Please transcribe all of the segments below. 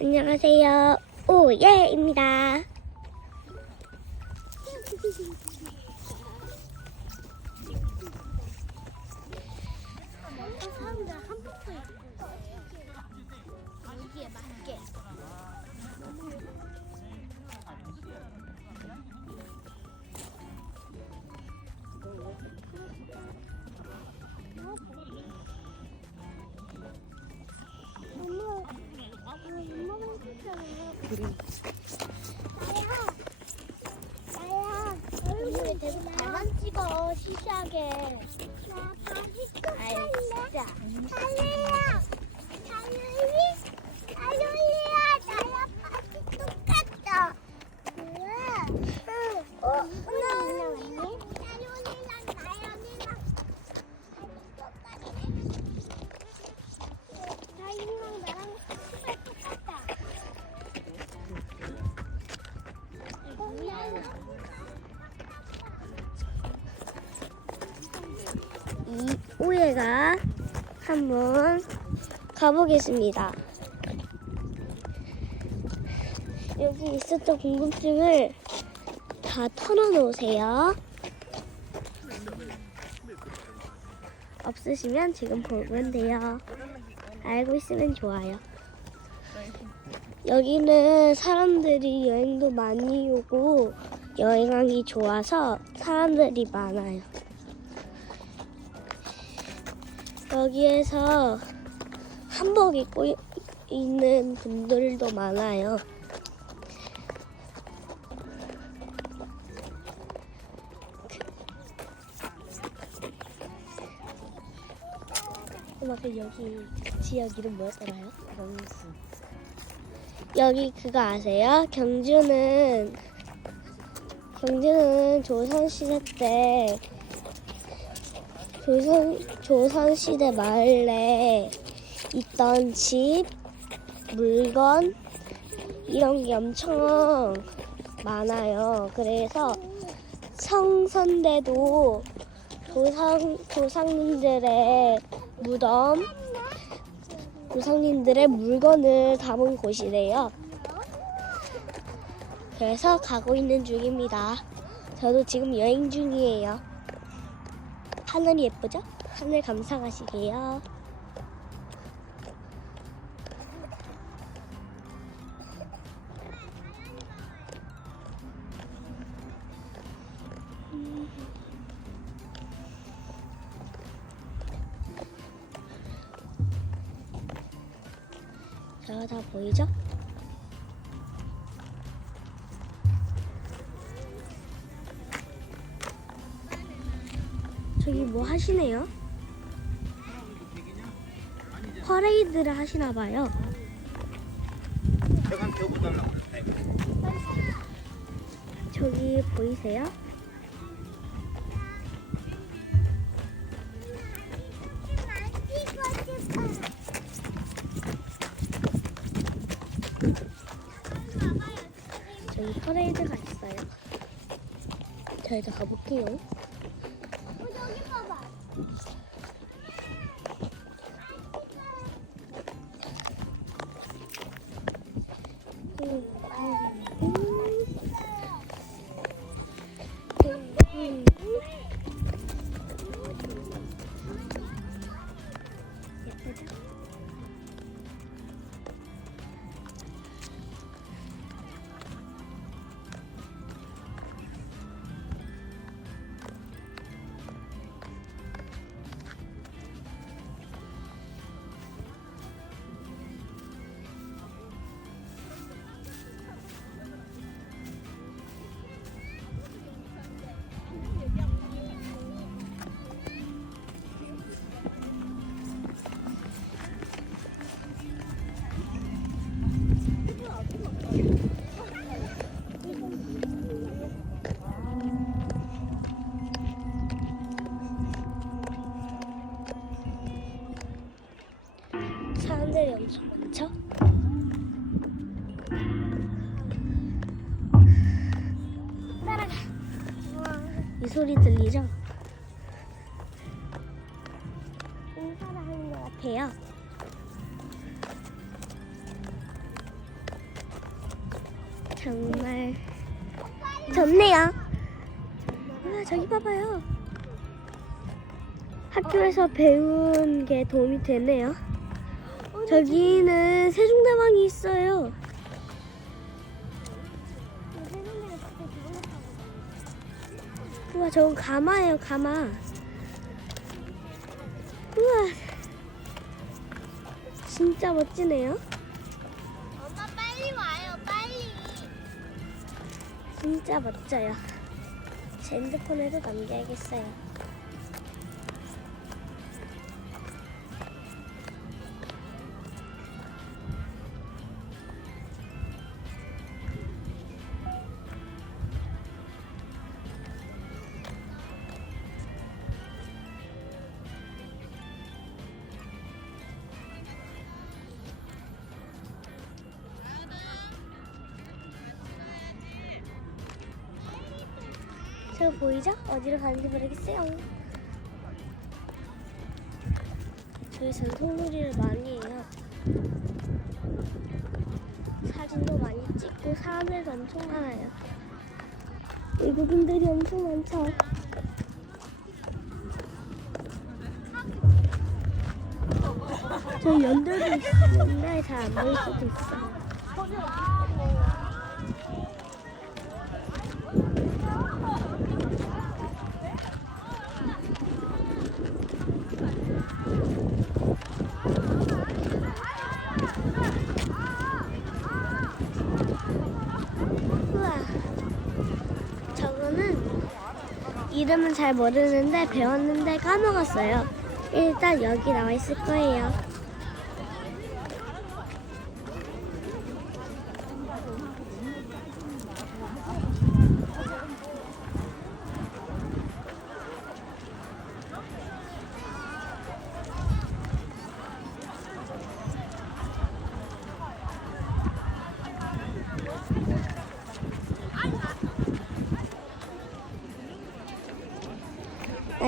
안녕하세요. 오예입니다. 사람들 한 포트 나야, 얼굴에 대고 발만 찍어, 시시하게. 아이, 진짜. 오예가 한번 가보겠습니다. 여기 있었던 궁금증을 다 털어놓으세요. 없으시면 지금 보면 돼요. 알고 있으면 좋아요. 여기는 사람들이 여행도 많이 오고 여행하기 좋아서 사람들이 많아요. 여기에서 한복 입고 이- 있는 분들도 많아요. 엄마 그 여기 지역 이름 뭐였더라요? 경주. 여기 그거 아세요? 경주는 경주는 조선 시대 때 조선 조선 시대 말에 있던 집 물건 이런 게 엄청 많아요. 그래서 성선대도 조상 조상님들의 무덤 조상님들의 물건을 담은 곳이래요. 그래서 가고 있는 중입니다. 저도 지금 여행 중이에요. 하늘이 예쁘죠? 하늘 감상하시게요. 음. 자, 다 보이죠? 저기 뭐 하시네요? 퍼레이드를 하시나 봐요. 저기 보이세요? 저기 퍼레이드가 있어요. 저희도 가볼게요. Thank you. 사람들이 엄청 많죠? 따라가. 이 소리 들리죠? 인사를 하는 것 같아. 배요. 정말 좋네요. 아, 저기 봐봐요. 학교에서 배운 게 도움이 되네요. 저기는 세종대왕이 있어요. 우와, 저건 가마예요, 가마. 우와, 진짜 멋지네요. 엄마 빨리 와요, 빨리. 진짜 멋져요. 제 핸드폰에도 남겨야겠어요. 저 보이죠? 어디로 가는지 모르겠어요. 저희 전통놀이를 많이 해요. 사진도 많이 찍고 사람들도 엄청 많아요. 외국인들이 엄청 많죠. 저 연들도 있는데 잘안 보일 수도 있어. 우와. 저거는 이름은 잘 모르는데 배웠는데 까먹었어요. 일단 여기 나와 있을 거예요.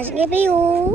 나중에 봬요.